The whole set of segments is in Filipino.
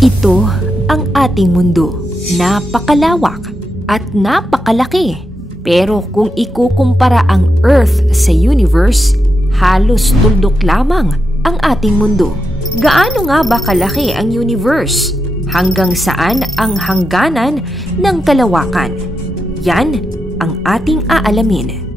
Ito ang ating mundo. Napakalawak at napakalaki. Pero kung ikukumpara ang Earth sa universe, halos tuldok lamang ang ating mundo. Gaano nga ba kalaki ang universe? Hanggang saan ang hangganan ng kalawakan? Yan ang ating aalamin.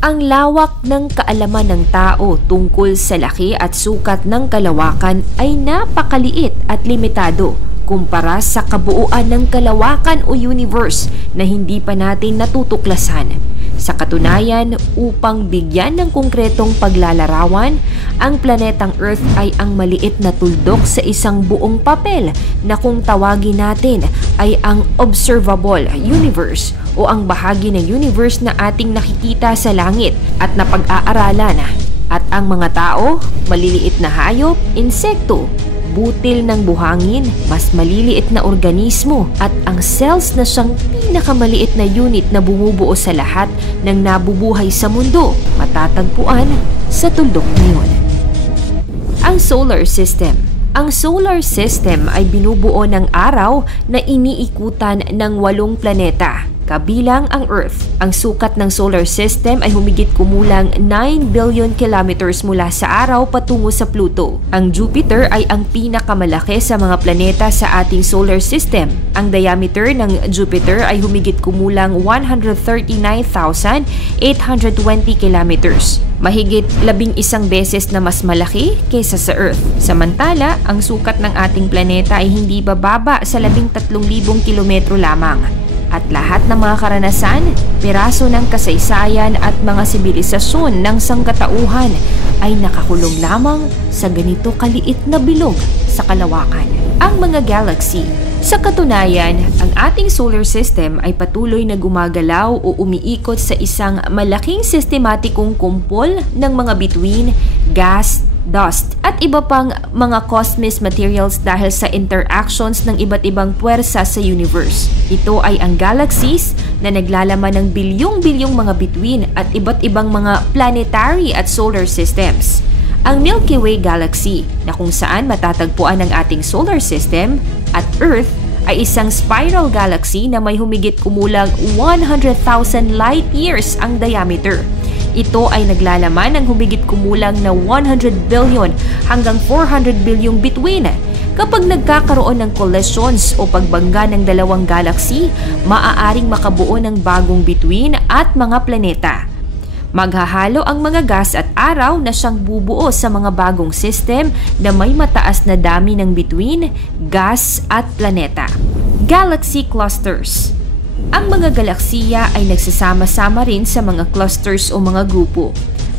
Ang lawak ng kaalaman ng tao tungkol sa laki at sukat ng kalawakan ay napakaliit at limitado kumpara sa kabuuan ng kalawakan o universe na hindi pa natin natutuklasan. Sa katunayan, upang bigyan ng konkretong paglalarawan, ang planetang Earth ay ang maliit na tuldok sa isang buong papel na kung tawagin natin ay ang observable universe o ang bahagi ng universe na ating nakikita sa langit at napag-aaralan. At ang mga tao, maliliit na hayop, insekto, butil ng buhangin, mas maliliit na organismo at ang cells na siyang pinakamaliit na unit na bumubuo sa lahat ng nabubuhay sa mundo, matatagpuan sa tuldok na yun. Ang solar system. Ang solar system ay binubuo ng araw na iniikutan ng 8 planeta, kabilang ang Earth. Ang sukat ng solar system ay humigit kumulang 9 billion kilometers mula sa araw patungo sa Pluto. Ang Jupiter ay ang pinakamalaki sa mga planeta sa ating solar system. Ang diameter ng Jupiter ay humigit kumulang 139,820 kilometers. Mahigit 11 beses na mas malaki kaysa sa Earth. Samantala, ang sukat ng ating planeta ay hindi bababa sa 13,000 kilometro lamang. At lahat ng mga karanasan, piraso ng kasaysayan at mga sibilisasyon ng sangkatauhan ay nakakulong lamang sa ganito kaliit na bilog sa kalawakan. Ang mga galaxy. Sa katunayan, ang ating solar system ay patuloy na gumagalaw o umiikot sa isang malaking sistematikong kumpol ng mga bituin, gas, dust at iba pang mga cosmic materials dahil sa interactions ng iba't ibang puwersa sa universe. Ito ay ang galaxies na naglalaman ng bilyong-bilyong mga bituin at iba't ibang mga planetary at solar systems. Ang Milky Way Galaxy na kung saan matatagpuan ang ating solar system at Earth ay isang spiral galaxy na may humigit kumulang 100,000 light years ang diameter. Ito ay naglalaman ng humigit kumulang na 100 billion hanggang 400 bilyong bituin. Kapag nagkakaroon ng collisions o pagbangga ng dalawang galaxy, maaaring makabuo ng bagong bituin at mga planeta. Maghahalo ang mga gas at araw na siyang bubuo sa mga bagong system na may mataas na dami ng bituin, gas at planeta. Galaxy clusters. Ang mga galaksiya ay nagsasama-sama rin sa mga clusters o mga grupo.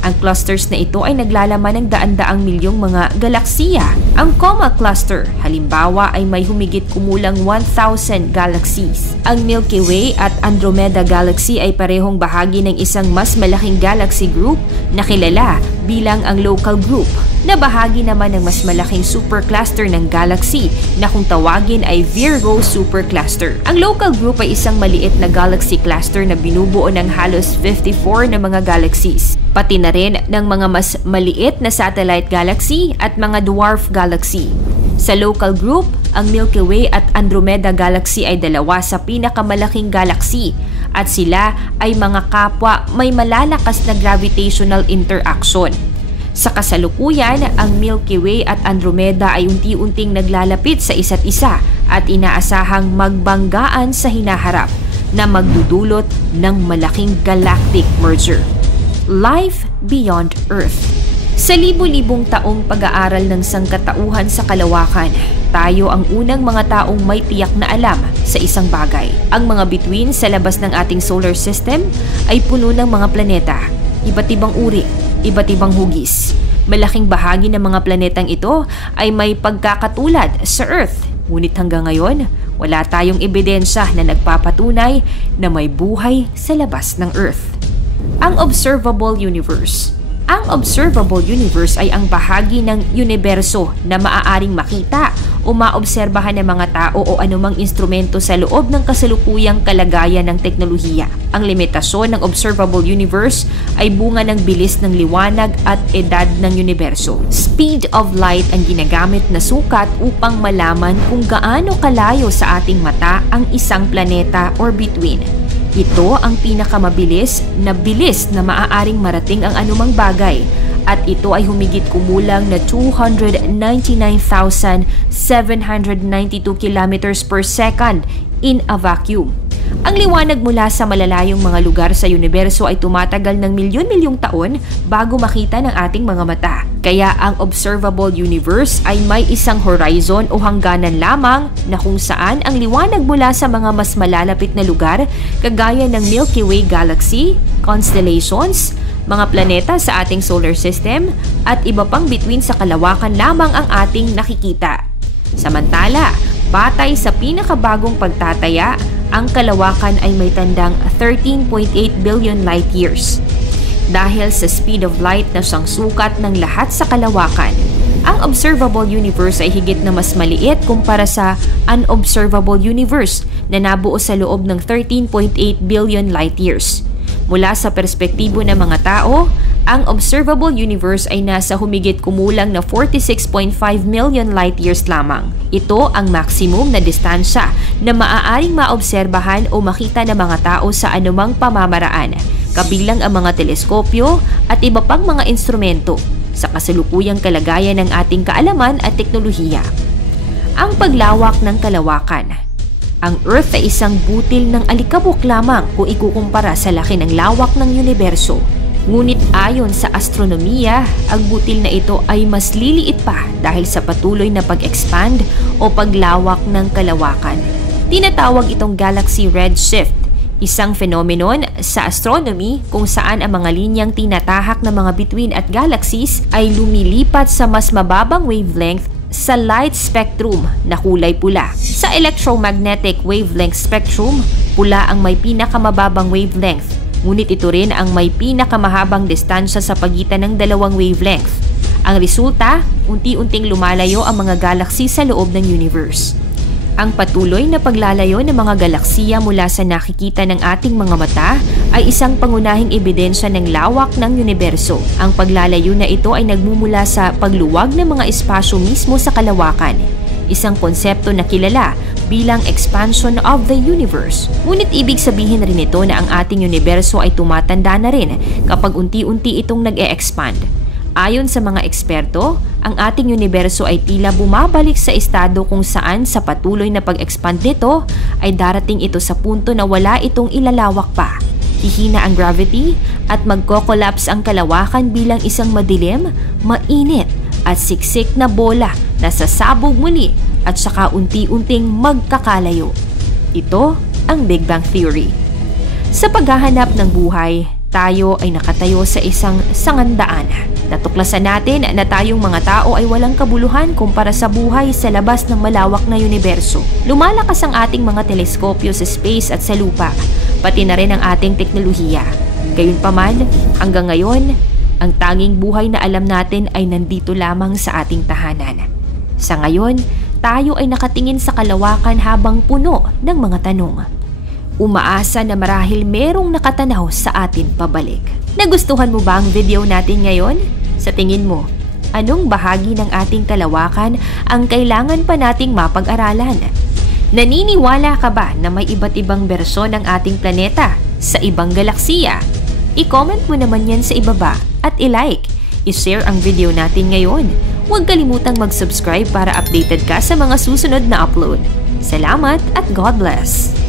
Ang clusters na ito ay naglalaman ng daan-daang milyong mga galaksiya. Ang Coma Cluster, halimbawa, ay may humigit kumulang 1,000 galaxies. Ang Milky Way at Andromeda Galaxy ay parehong bahagi ng isang mas malaking galaxy group na kilala bilang ang Local Group, na bahagi naman ng mas malaking supercluster ng galaxy na kung tawagin ay Virgo Supercluster. Ang Local Group ay isang maliit na galaxy cluster na binubuo ng halos 54 na mga galaxies, pati na rin ng mga mas maliit na satellite galaxy at mga dwarf galaxy. Sa Local Group, ang Milky Way at Andromeda Galaxy ay dalawa sa pinakamalaking galaxy at sila ay mga kapwa may malalakas na gravitational interaction. Sa kasalukuyan, ang Milky Way at Andromeda ay unti-unting naglalapit sa isa't isa at inaasahang magbanggaan sa hinaharap na magdudulot ng malaking galactic merger. Life beyond Earth. Sa libu-libong taong pag-aaral ng sangkatauhan sa kalawakan, tayo ang unang mga taong may tiyak na alam sa isang bagay. Ang mga bituin sa labas ng ating solar system ay puno ng mga planeta, iba't ibang uri, iba't ibang hugis. Malaking bahagi ng mga planetang ito ay may pagkakatulad sa Earth, ngunit hanggang ngayon, wala tayong ebidensya na nagpapatunay na may buhay sa labas ng Earth. Ang observable universe. Ang observable universe ay ang bahagi ng universo na maaaring makita o maobserbahan ng mga tao o anumang instrumento sa loob ng kasalukuyang kalagayan ng teknolohiya. Ang limitasyon ng observable universe ay bunga ng bilis ng liwanag at edad ng universo. Speed of light ang ginagamit na sukat upang malaman kung gaano kalayo sa ating mata ang isang planeta or between. Ito ang pinakamabilis na bilis na maaaring marating ang anumang bagay at ito ay humigit kumulang na 299,792 kilometers per second in a vacuum. Ang liwanag mula sa malalayong mga lugar sa universo ay tumatagal ng milyon-milyong taon bago makita ng ating mga mata. Kaya ang observable universe ay may isang horizon o hangganan lamang na kung saan ang liwanag mula sa mga mas malalapit na lugar kagaya ng Milky Way Galaxy, constellations, mga planeta sa ating solar system at iba pang bituin sa kalawakan lamang ang ating nakikita. Samantala, batay sa pinakabagong pagtataya, ang kalawakan ay may tandang 13.8 billion light years. Dahil sa speed of light na siyang sukat ng lahat sa kalawakan, ang observable universe ay higit na mas maliit kumpara sa unobservable universe na nabuo sa loob ng 13.8 billion light years. Mula sa perspektibo ng mga tao, ang observable universe ay nasa humigit kumulang na 46.5 million light years lamang. Ito ang maximum na distansya na maaaring maobserbahan o makita ng mga tao sa anumang pamamaraan, kabilang ang mga teleskopyo at iba pang mga instrumento sa kasalukuyang kalagayan ng ating kaalaman at teknolohiya. Ang paglawak ng kalawakan. Ang Earth ay isang butil ng alikabok lamang kung ikukumpara sa laki ng lawak ng universo. Ngunit ayon sa astronomiya, ang butil na ito ay mas liliit pa dahil sa patuloy na pag-expand o paglawak ng kalawakan. Tinatawag itong galaxy redshift, isang phenomenon sa astronomy kung saan ang mga linyang tinatahak ng mga bituin at galaxies ay lumilipat sa mas mababang wavelength sa light spectrum na kulay pula. Sa electromagnetic wavelength spectrum, pula ang may pinakamababang wavelength, ngunit ito rin ang may pinakamahabang distansya sa pagitan ng dalawang wavelength. Ang resulta, unti-unting lumalayo ang mga galaxy sa loob ng universe. Ang patuloy na paglalayo ng mga galaksiya mula sa nakikita ng ating mga mata ay isang pangunahing ebidensya ng lawak ng universo. Ang paglalayo na ito ay nagmumula sa pagluwag ng mga espasyo mismo sa kalawakan, isang konsepto na kilala bilang expansion of the universe. Ngunit ibig sabihin rin ito na ang ating universo ay tumatanda na rin kapag unti-unti itong nag-e-expand. Ayon sa mga eksperto, ang ating universo ay tila bumabalik sa estado kung saan sa patuloy na pag-expand nito ay darating ito sa punto na wala itong ilalawak pa. Hihina ang gravity at magko-collapse ang kalawakan bilang isang madilim, mainit at siksik na bola na sasabog muli at saka unti-unting magkakalayo. Ito ang Big Bang Theory. Sa paghahanap ng buhay, tayo ay nakatayo sa isang sangandaan. Natuklasan natin na tayong mga tao ay walang kabuluhan kumpara sa buhay sa labas ng malawak na universo. Lumalakas ang ating mga teleskopyo sa space at sa lupa, pati na rin ang ating teknolohiya. Gayunpaman, hanggang ngayon, ang tanging buhay na alam natin ay nandito lamang sa ating tahanan. Sa ngayon, tayo ay nakatingin sa kalawakan habang puno ng mga tanong. Umaasa na marahil merong nakatanaw sa atin pabalik. Nagustuhan mo ba ang video natin ngayon? Sa tingin mo, anong bahagi ng ating kalawakan ang kailangan pa nating mapag-aralan? Naniniwala ka ba na may iba't ibang bersyon ng ating planeta sa ibang galaksiya? I-comment mo naman yan sa ibaba at i-like. I-share ang video natin ngayon. Huwag kalimutang mag-subscribe para updated ka sa mga susunod na upload. Salamat at God bless!